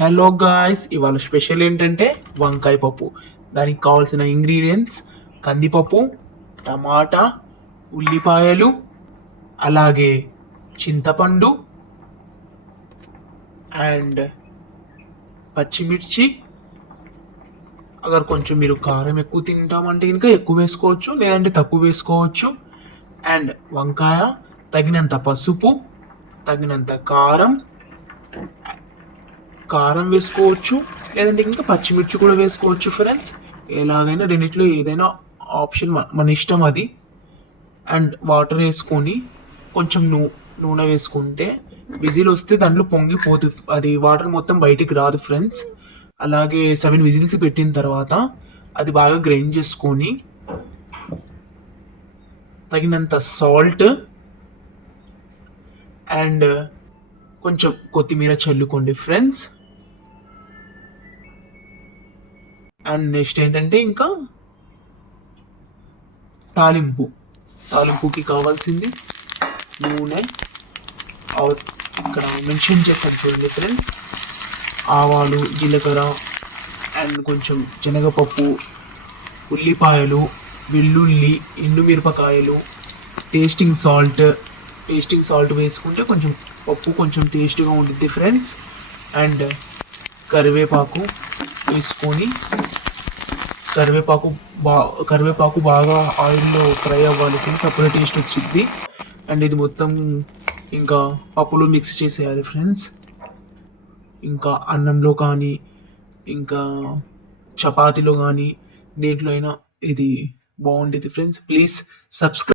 Hello guys, ఇవాళ special ఏంటంటే వంకాయ పప్పు. దానికి కావాల్సిన ఇంగ్రీడియంట్స్: కందిపప్పు, టమాటా, ఉల్లిపాయలు, అలాగే చింతపండు అండ్ పచ్చిమిర్చి. కొంచెం మీరు కారం ఎక్కువ తింటామంటే ఇంకా ఎక్కువ వేసుకోవచ్చు, లేదంటే తక్కువ వేసుకోవచ్చు. అండ్ వంకాయ, తగినంత పసుపు, తగినంత కారం కారం వేసుకోవచ్చు, లేదంటే ఇంకా పచ్చిమిర్చి కూడా వేసుకోవచ్చు ఫ్రెండ్స్. ఎలాగైనా రెండిట్లో ఏదైనా ఆప్షన్ మన ఇష్టం అది. అండ్ వాటర్ వేసుకొని కొంచెం నూనె వేసుకుంటే విజిల్ వస్తే దాంట్లో పొంగిపోదు, అది వాటర్ మొత్తం బయటికి రాదు ఫ్రెండ్స్. అలాగే 7 విజిల్స్ పెట్టిన తర్వాత అది బాగా గ్రైండ్ చేసుకొని తగినంత సాల్ట్ అండ్ కొంచెం కొత్తిమీర చల్లుకోండి ఫ్రెండ్స్. అండ్ నెక్స్ట్ ఏంటంటే ఇంకా తాలింపుకి కావాల్సింది నూనె. ఇక్కడ మెన్షన్ చేస్తారు చూడండి ఫ్రెండ్స్: ఆవాలు, జీలకర్ర అండ్ కొంచెం శనగపప్పు, ఉల్లిపాయలు, వెల్లుల్లి, ఎండుమిరపకాయలు, టేస్టింగ్ సాల్ట్ వేసుకుంటే కొంచెం పప్పు కొంచెం టేస్ట్గా ఉంటుంది ఫ్రెండ్స్. అండ్ కరివేపాకు వేసుకొని కరివేపాకు బాగా ఆయిల్లో ఫ్రై అవ్వాలి ఫ్రెండ్స్, అప్పుడే టేస్ట్ వచ్చింది. అండ్ ఇది మొత్తం ఇంకా పప్పులో మిక్స్ చేసేయాలి ఫ్రెండ్స్. ఇంకా అన్నంలో కానీ ఇంకా చపాతీలో కానీ దేంట్లో అయినా ఇది బాగుంటుంది ఫ్రెండ్స్. Please subscribe.